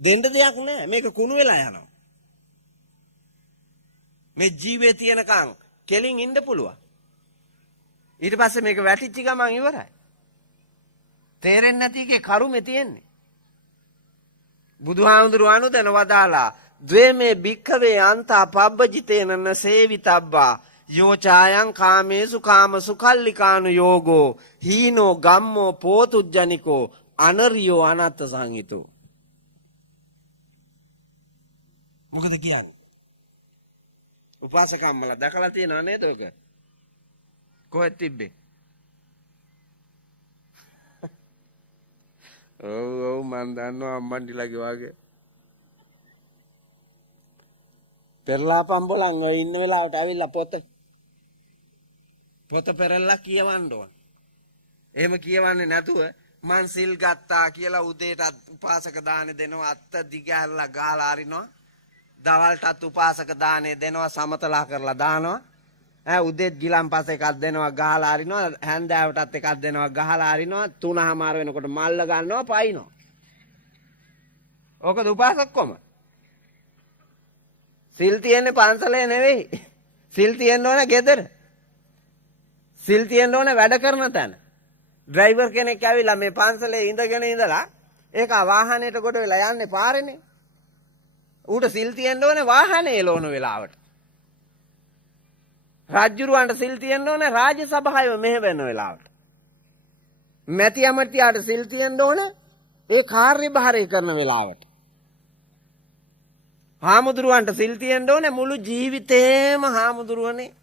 දෙන්න දෙයක් නැහැ. මේක කුණු වෙලා යනවා. මේ ජීවේ තියෙනකන් කෙලින් ඉන්න පුළුවන්. ඊට පස්සේ මේක වැටිච්ච ගමන් ඉවරයි. තේරෙන්නේ නැති එකේ කරුමේ තියෙන්නේ. බුදුහාමුදුරුවෝ අනුදැන වදාලා ද්වේමේ භික්ඛවේ අන්තා පබ්බජිතේන න සේවිතබ්බා යෝ ඡායං කාමේසු කාම සුඛල්ලිකානු යෝගෝ හීනෝ ගම්මෝ පෝතුජ්ජනිකෝ අනරියෝ අනත්ත සංහිතෝ. මොකද කියන්නේ? උපාසකම්මලා දැකලා තියෙනව නේද ඔක? කොහෙද තිබ්බේ? ඔව් මන් දන්නවා අම්මන්ඩිලාගේ වාගේ. පෙරලාපම් බලන් ඔය ඉන්න වෙලාවට ඇවිල්ලා පොත පෙරලා කියවන්න ඕන. එහෙම කියවන්නේ නැතුව මං සිල් ගත්තා කියලා උදේට උපාසක දානේ දෙනවා, අත්ත දිගහැරලා ගාලා අරිනවා. දවල්ටත් උපාසක දානේ දෙනවා, සමතලා කරලා දානවා. උදේත් ගිලම්පස එකක් දෙනවා, ගහලා අරිනවා. හැන්දෑවටත් එකක් දෙනවා, ගහලා අරිනවා. 3:00 වෙනකොට මල්ල ගන්නවා, පයින්නවා. ඕකද උපාසකකම? සිල් තියෙන්නේ පන්සලේ නෙවෙයි. සිල් තියෙන්න ඕන ගෙදර. සිල් තියෙන්න ඕන වැඩ කරන තැන. ඩ්‍රයිවර් කෙනෙක් ඇවිල්ලා මේ පන්සලේ ඉඳගෙන ඉඳලා ඒක වාහනේට කොට වෙලා යන්නේ පාරේනේ. ඌට සිල් තියෙන්න ඕනේ වාහනේ එලවන වෙලාවට. රාජ්‍යරුවන්ට සිල් තියෙන්න ඕනේ රාජ්‍ය සභාවේ මෙහෙවන වෙලාවට. මැති අමතියාට සිල් තියෙන්න ඕනේ ඒ කාර්යභාරය කරන වෙලාවට. හාමුදුරුවන්ට සිල් තියෙන්න ඕනේ මුළු ජීවිතේම හාමුදුරුවනේ.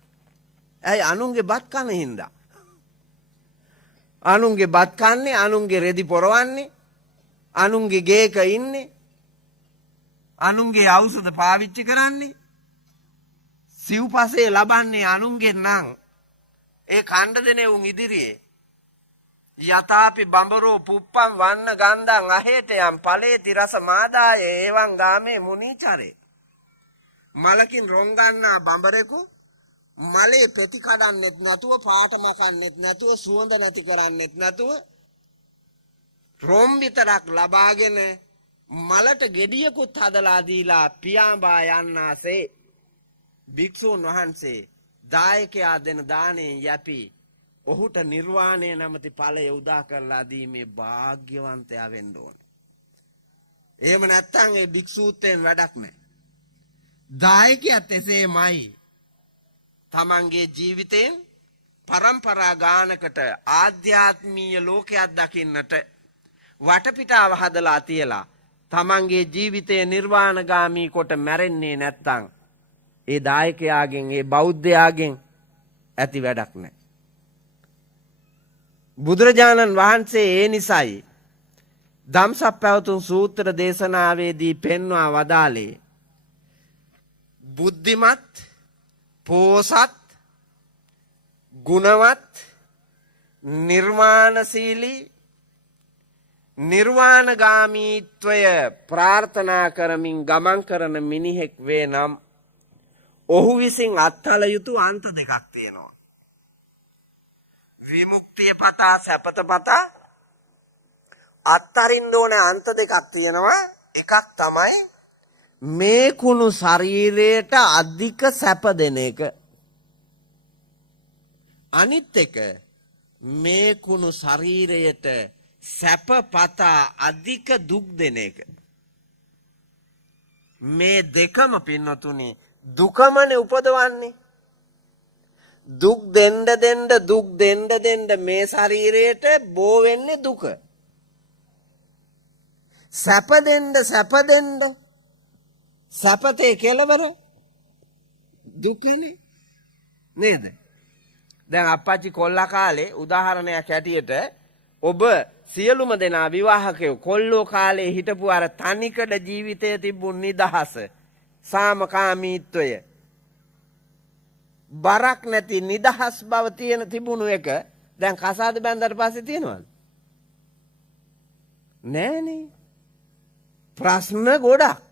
ඇයි අනුන්ගේ බත් කන හින්දා. අනුන්ගේ බත් කන්නේ, අනුන්ගේ රෙදි පොරවන්නේ, අනුන්ගේ ගේක ඉන්නේ, අනුන්ගේ ඖෂධ පාවිච්චි කරන්නේ, සිව්පසේ ලබන්නේ අනුන්ගේ නම් ඒ කණ්ඩ දෙනේ උන් ඉදිරියේ යතාපි බඹරෝ පුප්පම් වන්න ගන්ධං අහේතයන් ඵලේති රස මාදාය එවං ගාමේ මුනිචරේ. මලකින් රොන් ගන්නා බඹරෙකු මලේ පෙති කඩන්නෙත් නැතුව, පාට මකන්නෙත් නැතුව, සුවඳ නැති කරන්නෙත් නැතුව රොම් විතරක් ලබාගෙන මලට ගෙඩියකුත් හදලා දීලා පියාඹා යන්නාසේ භික්ෂුන් වහන්සේ දායකයා දෙන දාණයෙන් යැපි ඔහුට නිර්වාණය නැමැති ඵලය උදා කරලා දීමේ වාග්යවන්තයා වෙන්න ඕනේ. එහෙම නැත්නම් ඒ භික්ෂූත්වයෙන් වැඩක් නැහැ. දායකයාත් එසේමයි. තමන්ගේ ජීවිතයෙන් පරම්පරා ගානකට ආධ්‍යාත්මීය ලෝකයක් දකින්නට වටපිටාව හදලා තියලා තමන්ගේ ජීවිතය නිර්වාණගාමී කොට මැරෙන්නේ නැත්නම් ඒ දායකයාගෙන්, ඒ බෞද්ධයාගෙන් ඇති වැඩක් නැහැ. බුදුරජාණන් වහන්සේ ඒ නිසයි ධම්සප්පවතුන් සූත්‍ර දේශනාවේදී පෙන්වා වදාළේ බුද්ධිමත්, පෝසත්, ගුණවත්, නිර්මාණශීලී, නිර්වාණගාමීත්වය ප්‍රාර්ථනා කරමින් ගමන් කරන මිනිහෙක් වේ නම් ඔහු විසින් අත්හල යුතු අන්ත දෙකක් තියෙනවා. විමුක්තිය පතා, සැපත පතා අත්තරින්න ඕන අන්ත දෙකක් තියෙනවා. එකක් තමයි මේ කුණු ශරීරයට අධික සැප දෙන එක. අනිත් එක මේ කුණු ශරීරයට සැප පතා අධික දුක් දෙන එක. මේ දෙකම පින්නතුනි දුකමනේ උපදවන්නේ. දුක් දෙන්න දෙන්න මේ ශරීරයට බෝ වෙන්නේ දුක. සැප දෙන්න සැපතේ කෙලවර දුකනේ නේද? දැන් අප්පච්චි කොල්ලා කාලේ උදාහරණයක් හැටියට ඔබ සියලුම දෙනා විවාහකයෝ කොල්ලෝ කාලේ හිටපු අර තනිකඩ ජීවිතයේ තිබුණ නිදහස, සාමකාමීත්වය, බරක් නැති නිදහස් බව තිබුණු එක දැන් කසාද බැන්දට පස්සේ තියෙනවද? නෑනේ. ප්‍රශ්න ගොඩක්.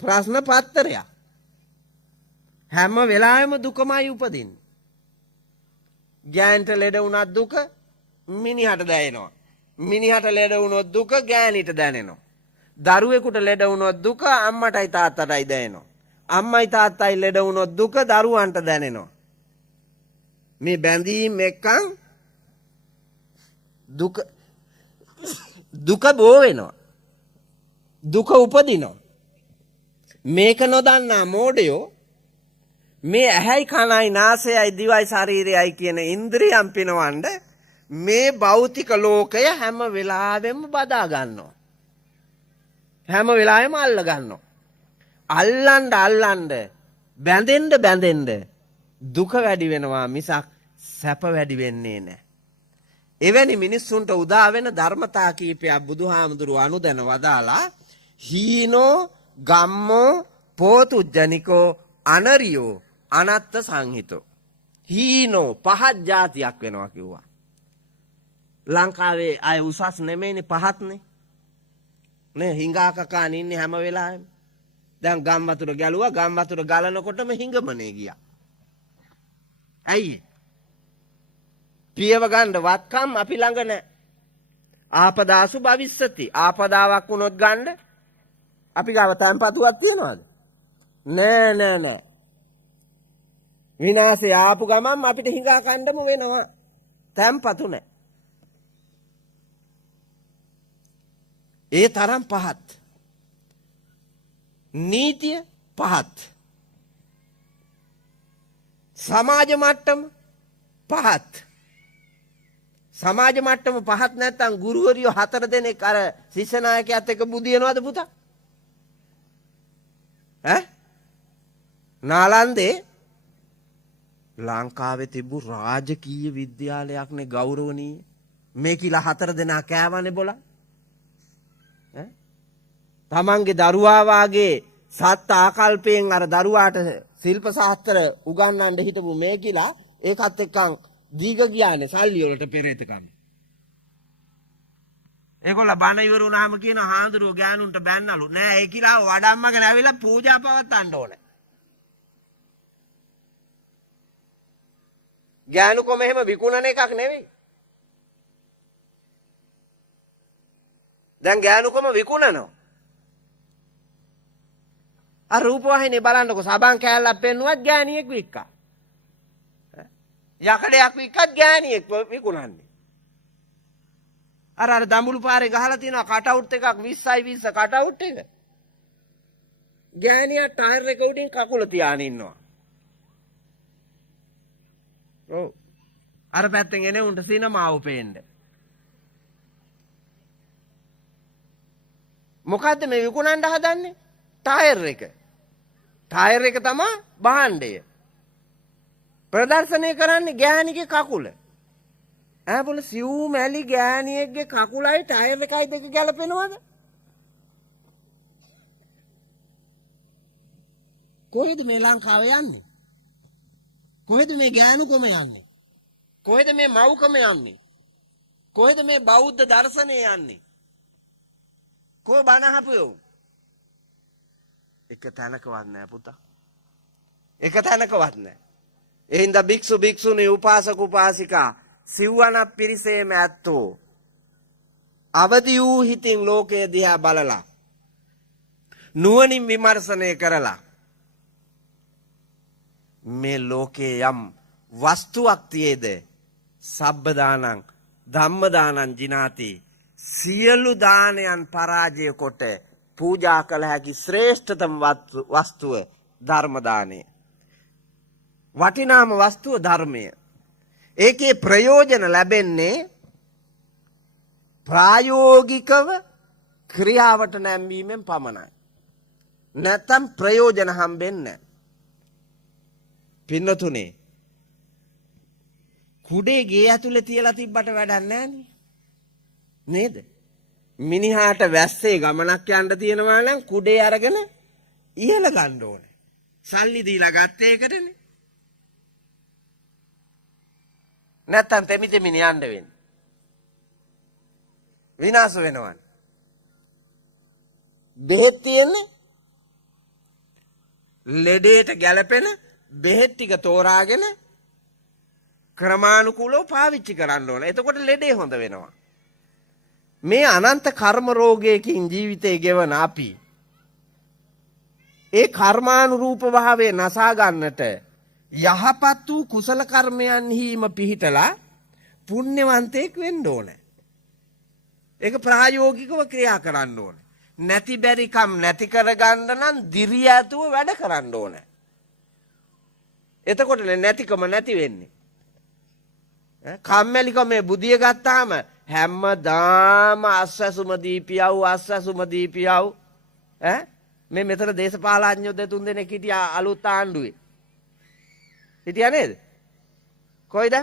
ප්‍රශ්න පත්තරයක්. හැම වෙලාවෙම දුකමයි උපදින්නේ. ගෑන්ට ලෙඩ වුණත් දුක මිනිහට දැනෙනවා. මිනිහට ලෙඩ වුණොත් දුක ගෑණිට දැනෙනවා. දරුවෙකුට ලෙඩ වුණොත් දුක අම්මටයි තාත්තටයි දැනෙනවා. අම්මයි තාත්තයි ලෙඩ වුණොත් දුක දරුවන්ට දැනෙනවා. මේ බැඳීම් එක්කන් දුක බෝ වෙනවා. දුක උපදිනවා. මේක නොදන්නා මෝඩයෝ මේ ඇහැයි කනයි නාසයයි දිවයි ශරීරයයි කියන ඉන්ද්‍රියම් පිනවන්න මේ භෞතික ලෝකය හැම වෙලාවෙම බදා ගන්නවා. හැම වෙලාවෙම අල්ල ගන්නවා. අල්ලන්න බැඳෙන්න දුක වැඩි වෙනවා මිසක් සැප වැඩි වෙන්නේ නැහැ. එවැනි මිනිස්සුන්ට උදා වෙන ධර්මතා කීපයක් බුදුහාමුදුරුවෝ අනුදැන වදාලා හීනෝ ගම්මෝ පෝතුජ්ජනිකෝ අනරියෝ අනත්ත සංහිතෝ. හීනෝ පහත් જાතියක් වෙනවා කිව්වා. ලංකාවේ අය උසස් නෙමෙයිනේ පහත්නේ. නේ හිඟා කකාන ඉන්නේ හැම වෙලාවෙම. දැන් ගම් වතුර ගැලුවා ගම් වතුර ගලනකොටම හිඟමනේ ගියා. ඇයි? පියව ගන්න වත්කම් අපි ළඟ නැහැ. ආපදාසු භවිස්සති. ආපදාවක් වුණොත් ගන්න අපි ගාව තැන්පතුවක් තියනවද? නෑ. විනාශය ආපු ගමන් අපිට හිඟා කණ්ඩම වෙනවා. තැන්පතු නැහැ. ඒ තරම් පහත්. නීතිය පහත්. සමාජ මට්ටම පහත්. සමාජ මට්ටම පහත් නැත්නම් ගුරුවරියෝ 4 දෙනෙක් අර ශිෂ්‍ය නායකයාත් එක්ක බුදියනවද පුතා? නාලන්දේ ලංකාවේ තිබු රාජකීය විද්‍යාලයක්නේ ගෞරවණීය. මේ කියලා 4 දෙනා කෑවනේ බොලා. තමන්ගේ දරුවා වාගේ සත් ආකල්පයෙන් අර දරුවාට ශිල්ප ශාස්ත්‍ර උගන්වන්න හිටපු මේ කියලා ඒකත් එක්කන් දීග ගියානේ සල්ලි වලට පෙරේතකම්. ඒගොල්ල බණ ඉවර වුණාම කියන හාඳුරුව ගෑනුන්ට බැන්නලු නෑ ඒ කියලා වඩම්මගෙන ඇවිල්ලා පූජා පවත්වන්න ඕනේ. ගෑනුකම එහෙම විකුණන එකක් නෙවෙයි. දැන් ගෑනුකම විකුණනවා. අර රූපවාහිනිය බලන්නකො සබන් කෑල්ලක් පෙන්නුවත් ගෑණියෙක් වික්කා. යකඩයක් වික්කත් ගෑණියෙක් විකුණන්නේ. අර දඹුළු පාරේ ගහලා තියෙනවා කටවුට් එකක් 20යි 20 කටවුට් එක. ගෑණියා ටයර් එක උඩින් කකුල තියාගෙන ඉන්නවා. ඔව්. අර පැත්තෙන් එනේ උන්ට සිනමාව පේන්න. මොකද්ද මේ විකුණන්න හදන්නේ? ටයර් එක. ටයර් එක තමයි භාණ්ඩය. ප්‍රදර්ශනය කරන්නේ ගෑණිගේ කකුල. ඈ සිව් මැලි ගෑණියෙක්ගේ කකුලයි ටයර් එකයි දෙක ගැලපෙනවද? කොහෙද මේ ලංකාව යන්නේ? කොහෙද මේ ගෑනුකම යන්නේ? කොහෙද මේ මව්කම යන්නේ? කොහෙද මේ බෞද්ධ දර්ශනය යන්නේ? කො බනහපුයෝ? එක තැනකවත් නැහැ පුතා. එක තැනකවත් නැහැ. ඒ හින්දා භික්ෂු භික්ෂුණී උපාසක උපාසිකා සිව්වනක් පිරිසේම ඇත්තෝ අවදි වූ හිතින් ලෝකය දිහා බලලා නුවණින් විමර්ශනය කරලා මේ ලෝකේ යම් වස්තුවක් තියේද සබ්බ දානං ධම්ම දානං ජිනාති සියලු දානයන් පරාජය කොට පූජා කළ හැකි ශ්‍රේෂ්ඨතම වස්තුව ධර්ම දානය. වටිනාම වස්තුව ධර්මය. ඒකේ ප්‍රයෝජන ලැබෙන්නේ ප්‍රායෝගිකව ක්‍රියාවට නැංවීමෙන් පමණයි. නැත්නම් ප්‍රයෝජන හම්බෙන්නේ නැහැ. පින්නතුනේ කුඩේ ගේ ඇතුලේ තියලා තිබ්බට වැඩක් නැහැ නේද? මිනිහාට වැස්සේ ගමනක් යන්න තියෙනවා නම් කුඩේ අරගෙන ඉහළ ගන්න ඕනේ. සල්ලි දීලා ගත්තේ ඒකටනේ. නැත්තම් තෙමි තෙමින් යන්න වෙන්නේ. විනාශ වෙනවනේ. බෙහෙත් තියෙන්නේ ලෙඩේට ගැලපෙන බෙහෙත් ටික තෝරාගෙන ක්‍රමානුකූලව පාවිච්චි කරන්න ඕන. එතකොට ලෙඩේ හොඳ වෙනවා. මේ අනන්ත කර්ම රෝගයකින් ජීවිතේ ගෙවන අපි ඒ කර්මානුරූප භාවයේ නසා ගන්නට යහපත් වූ කුසල කර්මයන්හිම පිහිටලා පුණ්‍යවන්තයෙක් වෙන්න ඕනේ. ඒක ප්‍රායෝගිකව ක්‍රියා කරන්න ඕනේ. නැති බැරිකම් නැති කරගන්න නම් දිරිය ඇතුව වැඩ කරන්න ඕනේ. එතකොට නැතිකම නැති වෙන්නේ. කම්මැලිකමේ බුදිය ගත්තාම හැමදාම අස්සසුම දීපියව් මේ මෙතන දේශපාලඥයෝ දෙතුන් දෙනෙක් හිටියා අලුත් ආණ්ඩුවේ. හිටියා නේද? කොයිද?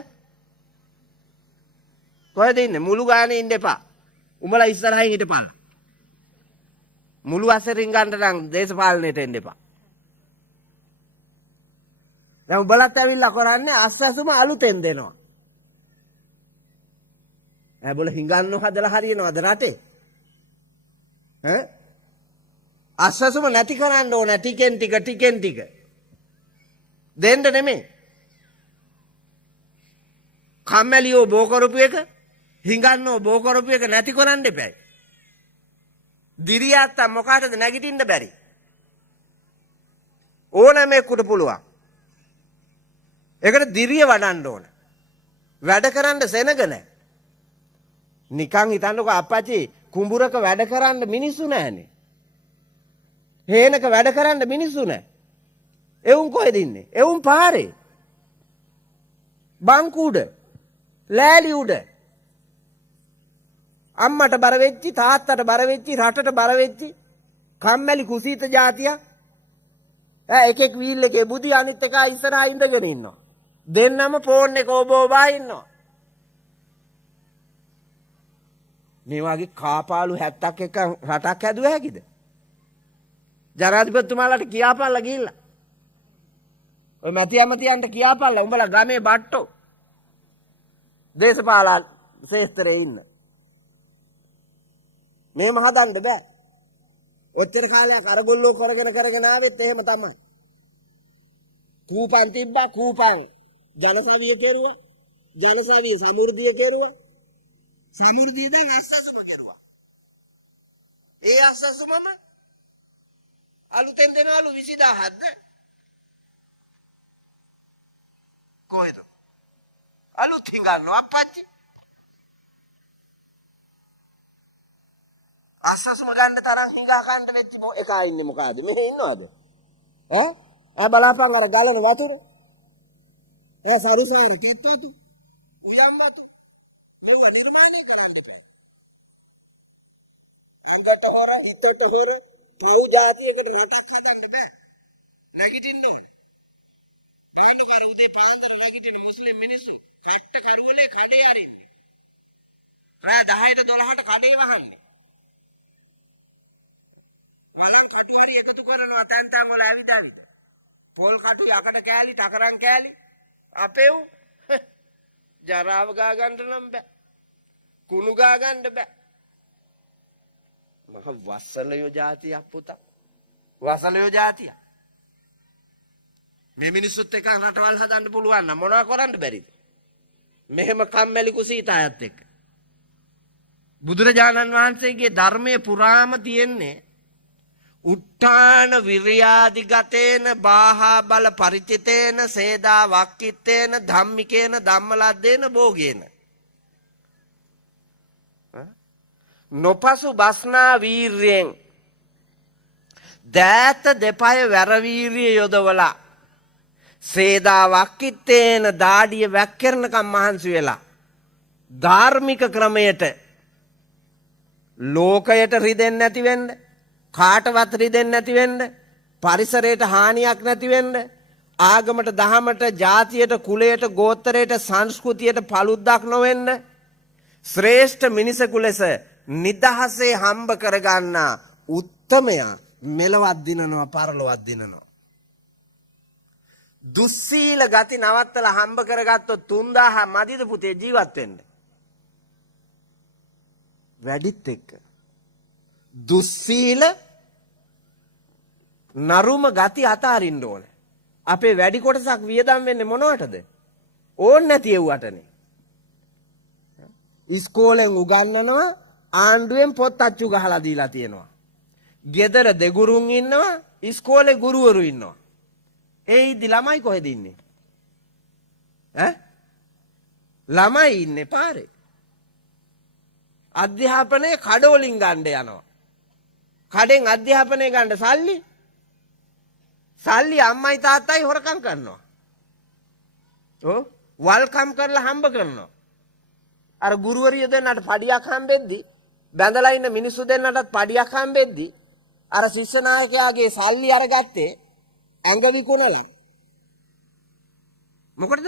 කොහෙද ඉන්නේ? මුළු ගානේ ඉන්න එපා. උඹලා ඉස්සරහින් හිටපන්. මුළු අසරින් ගන්න නම් දේශපාලනයට එන්න එපා. දැන් උඹලත් ඇවිල්ලා කරන්නේ අස්සසුම අලුතෙන් දෙනවා. බොල හිඟන්නෝ හදලා හරියනවද රටේ? අස්සසුම නැති කරන්න ඕන ටිකෙන් ටික දෙන්න නෙමෙයි. කම්මැලියෝ බෝ කරපු එක හිඟන්නෝ බෝ කරපු එක නැති කරන්න එපැයි. දිරියත් මොකටද නැගිටින්න බැරි? ඕනෑමෙකුට පුළුවන්. ඒකට දිරිය වඩන්න ඕන. වැඩ කරන්න සෙනග නැහැ. නිකන් හිතන්නකෝ අප්පච්චි කුඹුරක වැඩ කරන්න මිනිස්සු නැහැනේ. හේනක වැඩ කරන්න මිනිස්සු නැහැ. එවුන් කොහෙද ඉන්නේ? එවුන් පාරේ. බංකු උඩ. ලෑලි උඩ. අම්මට බර වෙච්චි, තාත්තට බර වෙච්චි, රටට බර වෙච්චි කම්මැලි කුසීත జాතිය. එකෙක් වීල් එකේ බුදි අනිත් එක ඉස්සරහා ඉඳගෙන ඉන්නවා. දෙන්නම ෆෝන් එක ඔබෝබා ඉන්නවා. මේ වගේ කාපාලු 70ක් එක රටක් හැදුව හැකිද? ජනාධිපතිතුමාලාට කියාපල්ලා ගිහිල්ලා. ඔය මැතියන්ට කියාපල්ලා උඹලා ගමේ බට්ටෝ. දේශපාලන ශේස්ත්‍රයේ ඉන්න. මේම හදන්න බෑ. ඔච්චර කාලයක් අරගොල්ලෝ කරගෙන ආවෙත් එහෙම තමයි. කූපන් තිබ්බා කූපන් ජනසවිය කෙරුවා. ජනසවිය සමෘද්ධිය කෙරුවා. සමෘද්ධිය දැන් අස්සසුම කෙරුවා. ඒ අස්සසුමම අලුතෙන් දෙනවලු 20000ක්ද? කොහෙද? අලුත් හිඟන්නෝ අප්පච්චි. අස්සසුම ගන්න තරම් හිඟා කන්න වෙච්ච එකා ඉන්නේ මොකಾದ? මෙහෙ ඉන්නවද? බලාපන් අර ගලන වතුර. සරුසාර කෙත් වතු. උයම් වතු. මේව නිර්මාණය කරන්න බෑ. අඟට හොර, හිතට හොර, පව් જાතියකට රටක් හදන්න බෑ. නැගිටින්න ඕන. බලන්න පාර උදේ පාන්දර නැගිටින මුස්ලිම් මිනිස්සු කට්ට කරුවලේ කඩේ අරින්නේ. රාත්‍රී 10ට 12ට කඩේ වහන්නේ. වලන් කටු හරි එකතු කරනවා තැන් වල ඇවිද. පොල් කටු යකට කෑලි, ටකරන් කෑලි අපේව ජරාව ගා ගන්න නම් බෑ. කුණු ගා ගන්න බෑ. මහ වසලයෝ જાතියක් පුතා. වසලයෝ જાතිය. මේ මිනිස්සුත් එක්ක රටවල් හදන්න පුළුවන් නම් මොනවා කරන්න බැරිද? මෙහෙම කම්මැලි කුසීතායත් එක්ක. බුදුරජාණන් වහන්සේගේ ධර්මයේ පුරාම තියෙන්නේ උත්තාන විරියාදිගතේන බාහා බල පරිචිතේන සේදා වක්කිත්තේන ධම්මිකේන ධම්මලද්දේන භෝගේන. නොපසු බස්නා වීර්යෙන් දෑත දෙපය වැරවීරිය යොදවලා සේදා වක්කිත්තේන දාඩිය වැක්කරනකම් මහන්සි වෙලා ධාර්මික ක්‍රමයට ලෝකයට රිදෙන්නේ නැති වෙන්න, කාටවත් රිදෙන්නේ නැති වෙන්න, පරිසරයට හානියක් නැති වෙන්න, ආගමට දහමට ජාතියට කුලයට ගෝත්‍රයට සංස්කෘතියට paluddක් නොවෙන්න ශ්‍රේෂ්ඨ මිනිසෙකු ලෙස නිදහසේ හම්බ කරගන්න උත්තමයා මෙලවත් දිනනවා පරලොවත් දිනනවා. දුස්සීල ගති නවත්තලා හම්බ කරගත්තොත් 3000 මදිද පුතේ ජීවත් වෙන්න. වැඩිත් එක්ක දුස්සීල නරුම ගති අතාරින්න ඕනේ. අපේ වැඩි කොටසක් වියදම් වෙන්නේ මොනවටද? ඕන් නැති එව්වටනේ. ඉස්කෝලෙන් උගන්වනවා ආණ්ඩුවෙන් පොත් අච්චු ගහලා දීලා තියෙනවා. ගෙදර දෙගුරුන් ඉන්නවා, ඉස්කෝලේ ගුරුවරු ඉන්නවා. ඒ ඉදි ළමයි කොහෙද ඉන්නේ? ළමයි ඉන්නේ පාරේ. අධ්‍යාපනයේ කඩවලින් ගන්න යනවා. කඩෙන් අධ්‍යාපනය ගන්න සල්ලි අම්මයි තාත්තයි හොරකම් කරනවා. වල්කම් කරලා හම්බ කරනවා. අර ගුරුවරිය දෙන්නට පඩියක් හම්බෙද්දි බැඳලා ඉන්න මිනිස්සු දෙන්නටත් පඩියක් හම්බෙද්දි අර ශිෂ්‍ය නායකයාගේ සල්ලි අරගත්තේ ඇඟ විකුණලා. මොකටද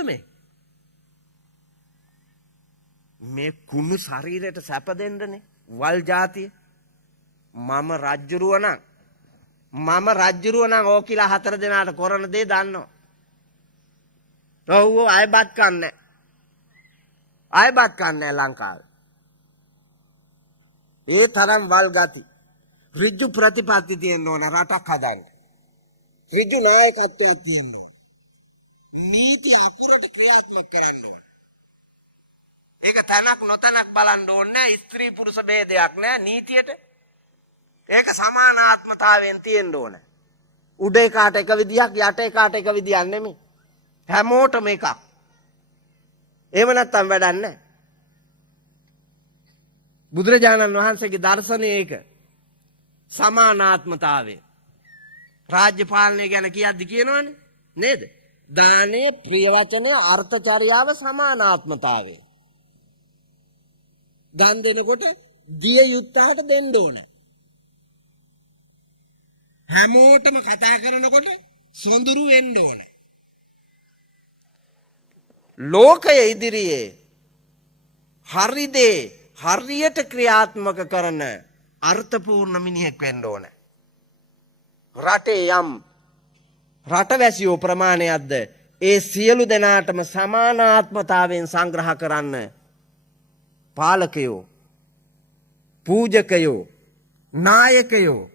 මේ කුණු ශරීරයට සැප දෙන්නනේ වල් જાතිය. මම රජ්ජුරුව නම් ඕ කියලා 4 දෙනාට කරන දේ දන්නවා. ඔව් ආයෙත් කන්නේ ලංකාවේ. ඒ තරම් වල් ගති. ඍජු ප්‍රතිපත්ති තියෙන්න ඕන රටක් හදන්න. ඍජු නායකත්වයක් තියෙන්න ඕන. නීති අපුරට ක්‍රියාත්මක කරන්න ඕන. ඒක තනක් නොතනක් බලන්න ඕනේ. ස්ත්‍රී පුරුෂ ભેදයක් නෑ නීතියට. ඒක සමානාත්මතාවයෙන් තියෙන්න ඕන. උඩ එකාට එක විදියක් යට එකාට එක විදියක් නෙමෙයි. හැමෝටම එකක්. එහෙම නැත්තම් වැඩක් නැහැ. බුදුරජාණන් වහන්සේගේ දර්ශනය ඒක. සමානාත්මතාවය. රාජ්‍ය පාලනය ගැන කියද්දි කියනවනේ නේද? දානේ ප්‍රිය වචනේ අර්ථචර්යාව සමානාත්මතාවය. දන් දෙනකොට දිය යුත්තහට දෙන්න ඕන. හැමෝටම කතා කරනකොට සොඳුරු වෙන්න ඕන. ලෝකය ඉදිරියේ හරිදේ හරියට ක්‍රියාත්මක කරන අර්ථපූර්ණ මිනිහෙක් වෙන්න ඕන. රටේ යම් රටවැසියෝ ප්‍රමාණයක්ද ඒ සියලු දෙනාටම සමානාත්මතාවයෙන් සංග්‍රහ කරන්න පාලකයෝ, පූජකයෝ, නායකයෝ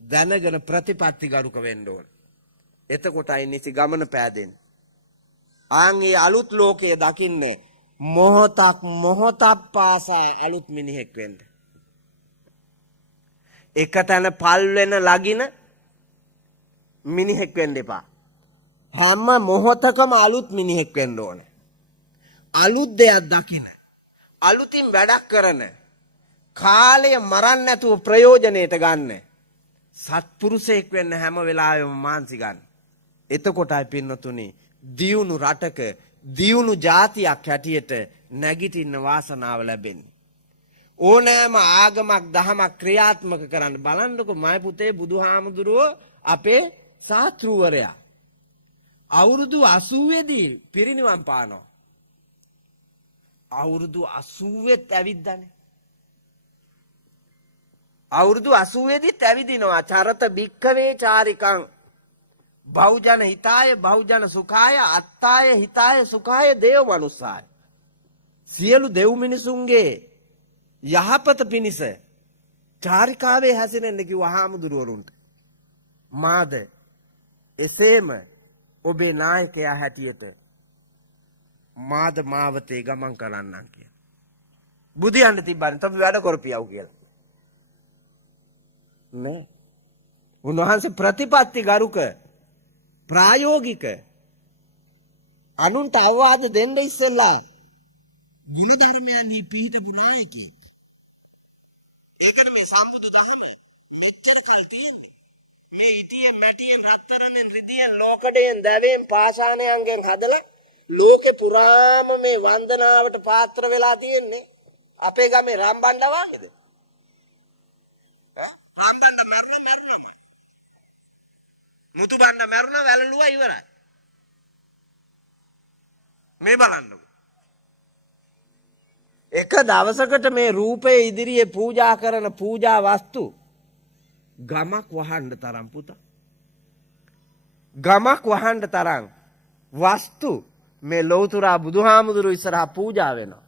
දැනගෙන ප්‍රතිපත්ති ගරුක වෙන්න ඕන. එතකොටයි නිසි ගමන පෑදෙන්නේ. ආන්ගේ අලුත් ලෝකයේ දකින්නේ මොහොතක් පාසා අලුත් මිනිහෙක් වෙන්න. එක තැන පල් වෙන ලගින මිනිහෙක් වෙන්න එපා. හැම මොහොතකම අලුත් මිනිහෙක් වෙන්න ඕනේ. අලුත් දෙයක් දකින, අලුතින් වැඩක් කරන, කාලය මරන්න නැතුව ප්‍රයෝජනෙට ගන්න සත්පුරුෂයෙක් වෙන්න හැම වෙලාවෙම මාන්සි ගන්න. එතකොටයි පින්නතුනි දියුණු රටක දියුණු ජාතියක් හැටියට නැගිටින්න වාසනාව ලැබෙන්නේ. ඕනෑම ආගමක් දහමක් ක්‍රියාත්මක කරන්න බලන්නකො මයි පුතේ බුදුහාමුදුරුවෝ අපේ ශාස්ත්‍රූවරයා අවුරුදු 80 දී පිරිනිවන් පානවා. අවුරුදු 80ත් ඇවිද්දානේ. අවුරුදු 80 දීත් ඇවිදිනවා. චරත භික්ඛවේ චාරිකං බහුජන හිතාය බහුජන සුඛාය අත්තාය හිතාය සුඛාය දේව මනුස්සාය. සියලු දෙව් මිනිසුන්ගේ යහපත පිණිස චාරිකාවේ හැසිරෙන්න කිව්වා හාමුදුරුවරුන්ට. මාද එසේම ඔබේ නායකයා හැටියට මාද මාවතේ ගමන් කරන්නම් කිය. බුදියන්න තිබ්බනේ තම වැඩ කරපියව කියලා. නේ. උන්වහන්සේ ප්‍රතිපත්ති ගරුක ප්‍රායෝගික අනුන්ට අවවාද දෙන්න ඉස්සෙල්ලා ගුණ ධර්මයන්හි පිහිටපු නායකයෙක්. ඒකට මේ සම්බුදු දහම මෙච්චර කල් තියෙන්නේ. මේ ඉතියේ මැටියෙන් හතරෙන් රිදියෙන් ලෝකඩයෙන් දැවෙන් පාෂාණයන්ගෙන් හදලා ලෝකේ පුරාම මේ වන්දනාවට පාත්‍ර වෙලා තියෙන්නේ අපේ ගමේ රම්බණ්ඩ වාගේද? රම්බණ්ඩ මරුණා. මුතු බණ්ඩ මරුණා වැළලුවා ඉවරයි. මේ බලන්නකො. එක දවසකට මේ රූපයේ ඉදිරියේ පූජා කරන පූජා වස්තු ගමක් වහන්න තරම් පුතා. ගමක් වහන්න තරම් වස්තු මේ ලෞතුරා බුදුහාමුදුරු ඉස්සරහා පූජා වෙනවා.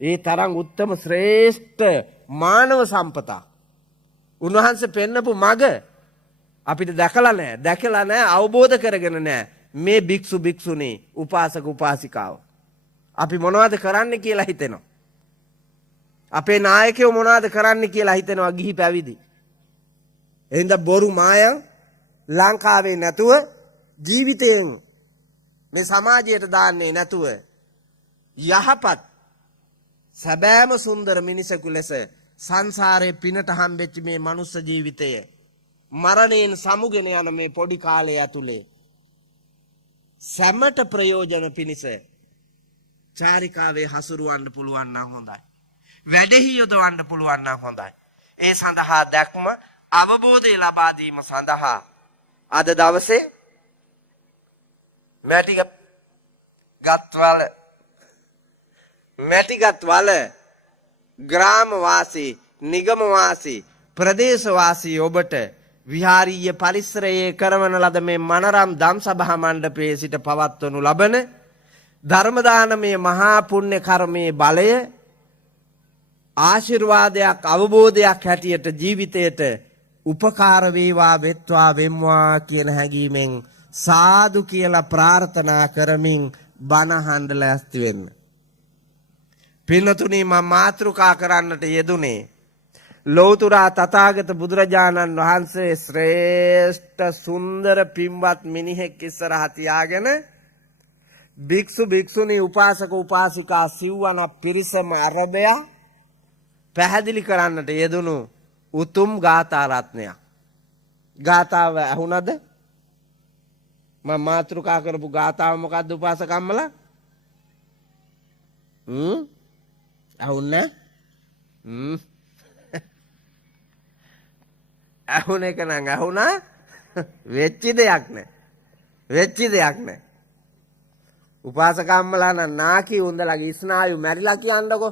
ඒ තරම් උත්තම ශ්‍රේෂ්ඨ මානව සම්පතක්. උන්වහන්සේ පෙන්නපු මග අපිට දැකලා නැහැ, අවබෝධ කරගෙන නැහැ. මේ භික්ෂු භික්ෂුණී උපාසක උපාසිකාව අපි මොනවද කරන්න කියලා හිතෙනවා. අපේ නායකයෝ මොනවද කරන්න කියලා හිතනවා ගිහි පැවිදි. එහෙනම් බොරු මායම් ලංකාවේ නැතුව ජීවිතයෙන් මේ සමාජයට දාන්නේ නැතුව යහපත් සැබෑම සුන්දර මිනිසෙකු ලෙස සංසාරේ පිනට හම්බෙච්ච මේ මනුස්ස ජීවිතය මරණයෙන් සමුගෙන යන මේ පොඩි කාලය ඇතුලේ සැමට ප්‍රයෝජන පිණිස චාරිකාවේ හසුරුවන්න පුළුවන් නම් හොඳයි. වැඩෙහි යොදවන්න පුළුවන් නම් හොඳයි. ඒ සඳහා දැක්ම අවබෝධය ලබා දීම සඳහා අද දවසේ මැටිගත්වල ග්‍රාමවාසී නිගමවාසී ප්‍රදේශවාසී ඔබට විහාරීය පරිසරයේ කරවන ලද මේ මනරම් දම් සභා මණ්ඩපයේ සිට පවත්වනු ලබන ධර්ම දානමය මහා පුණ්‍ය කර්මයේ බලය ආශිර්වාදයක් අවබෝධයක් හැටියට ජීවිතයට උපකාර වේවා වෙත්වා වෙම්වා කියන හැඟීමෙන් සාදු කියලා ප්‍රාර්ථනා කරමින් බණ අහන්න ලෑස්ති වෙන්න. පින්නතුනි මම මාතෘකා කරන්නට යෙදුනේ ලෞතර තථාගත බුදුරජාණන් වහන්සේ ශ්‍රේෂ්ඨ සුන්දර පින්වත් මිනිහෙක් ඉස්සරහ තියාගෙන භික්ෂු භික්ෂුණී උපාසක උපාසිකා සිව්වන පිරිසම අරබය පැහැදිලි කරන්නට යෙදුණු උතුම් ගාථා රත්නයක්. ගාථාව අහුණද? මම මාතෘකා කරපු ගාථාව මොකද්ද උපාසකම්මලා? අහුන්නේ? අහුන එක නම් අහුණා වෙච්ච දෙයක් නෑ. වෙච්ච දෙයක් නෑ. උපාසකම්මලා නම් නාකි උන්දලගේ ස්නායු මැරිලා කියන්නකො.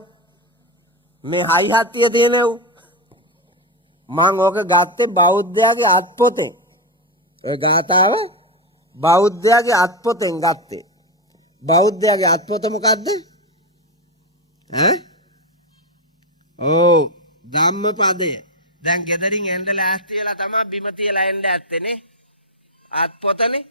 මේ හයි හත්තිය තියෙනව. මං ඕක ගත්තේ බෞද්ධයාගේ අත්පොතෙන්. ඔය ගාතාව බෞද්ධයාගේ අත්පොතෙන් ගත්තේ. බෞද්ධයාගේ අත්පොත මොකද්ද? ඔව් ධම්මපදය. දැන් ගෙදරින් එන්න ලෑස්ති වෙලා තමයි බිම තියලා එන්න ඇත්තේනේ. අත්පොතනේ.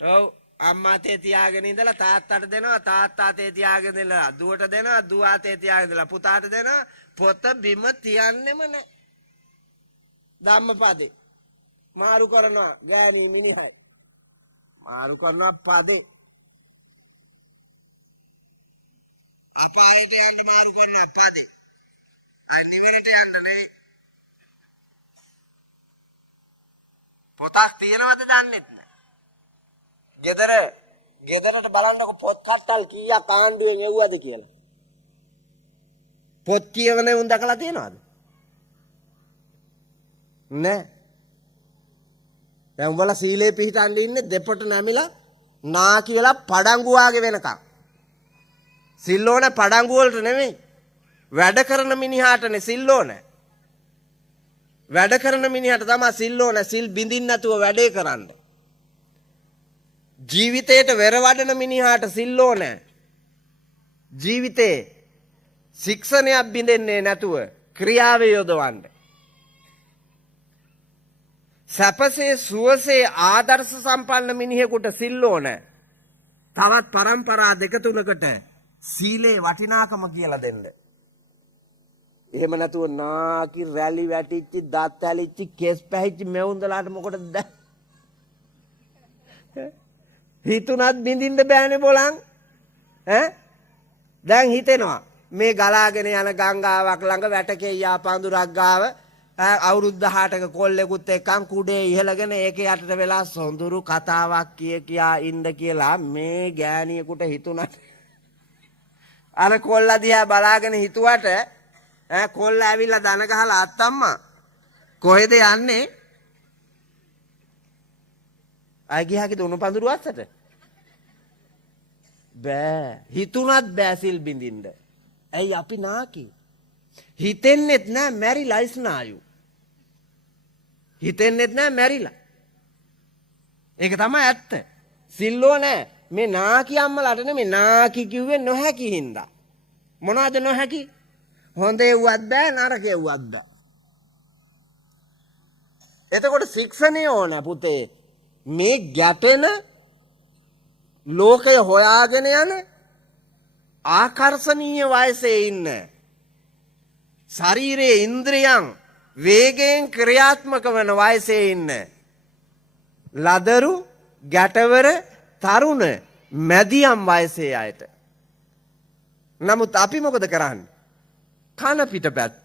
ඔව් අම්මා තේ තියාගෙන ඉඳලා තාත්තට දෙනවා, තාත්තා තේ තියාගෙන ඉඳලා දුවට දෙනවා, දුවා තේ තියාගෙන ඉඳලා පුතාට දෙනවා. පොත බිම තියන්නෙම නැහැ. ධම්මපදේ මාරු කරනවා ගෑණි මිනිහයි. මාරු කරනවා පදේ. අපායට යන්න මාරු කරනවා පදේ. අනිවිරට යන්න නේ. පොතක් තියනවද දන්නෙත් නැහැ. ගෙදරට බලන්නකො පොත් කට්ටල් කීයක් ආණ්ඩුවෙන් එව්වද කියලා. පොත් කියවන උන් දැකලා තියෙනවද? නෑ. දැන් උඹලා සීලේ පිහිටන් ඉන්නේ දෙපොට නැමිලා නාකි වෙලා පඩංගු වාගේ වෙනකම්. සිල් ඕන පඩංගු වලට නෙමෙයි. වැඩ කරන මිනිහාටනේ සිල් ඕන. වැඩ කරන මිනිහට තමයි සිල් ඕන. සිල් බින්දින්න නැතුව වැඩේ කරන්න. ජීවිතේට වෙර වඩන මිනිහාට සිල් ඕන. ජීවිතේ ශික්ෂණයක් බින්දෙන්නේ නැතුව ක්‍රියාවේ යොදවන්න. සැපසේ සුවසේ ආදර්ශ සම්පන්න මිනිහෙකුට සිල් ඕන. තවත් පරම්පරා දෙක තුනකට සීලේ වටිනාකම කියලා දෙන්න. එහෙම නැතුව නාකි රැලි වැටිච්ච දත් ඇලිච්ච කෙස් පැහිච්ච මෙවුන්දලාට මොකටද හිතුණත් බින්දින්න බෑනේ බොලන්. දැන් හිතෙනවා මේ ගලාගෙන යන ගංගාවක් ළඟ වැටකෙයියා පඳුරක් ගාව අවුරුදු 18ක කොල්ලෙකුත් එක්කන් කුඩේ ඉහළගෙන ඒකේ යටට වෙලා සොඳුරු කතාවක් කියා ඉන්න කියලා මේ ගෑණියෙකුට හිතුණා. අර කොල්ලා දිහා බලාගෙන හිතුවට කොල්ලා ඇවිල්ලා දන ගහලා අත්තම්මා කොහෙද යන්නේ? ආයි ගියාකි දුණු පඳුරු අස්සට. බෑ. හිතුණත් බෑ සිල් බින්දින්න. ඇයි අපි නාකි? හිතෙන්නෙත් නෑ මැරිලා ස්නායු. හිතෙන්නෙත් නෑ මැරිලා. ඒක තමයි ඇත්ත. සිල්ලෝ නෑ. මේ නාකි අම්මලාට නෙමෙයි නාකි කිව්වේ නොහැකි හින්දා. මොනවද නොහැකි? හොඳ එව්වත් බෑ නරක එව්වත් බෑ. එතකොට ශික්ෂණය ඕන පුතේ. මේ ගැටෙන ලෝකය හොයාගෙන යන ආකර්ෂණීය වයසේ ඉන්න ශරීරයේ ඉන්ද්‍රියන් වේගයෙන් ක්‍රියාත්මක වන වයසේ ඉන්න ලදරු ගැටවර තරුණ මැදියම් වයසේ අයට. නමුත් අපි මොකද කරන්නේ? කන පිට පැත්ත.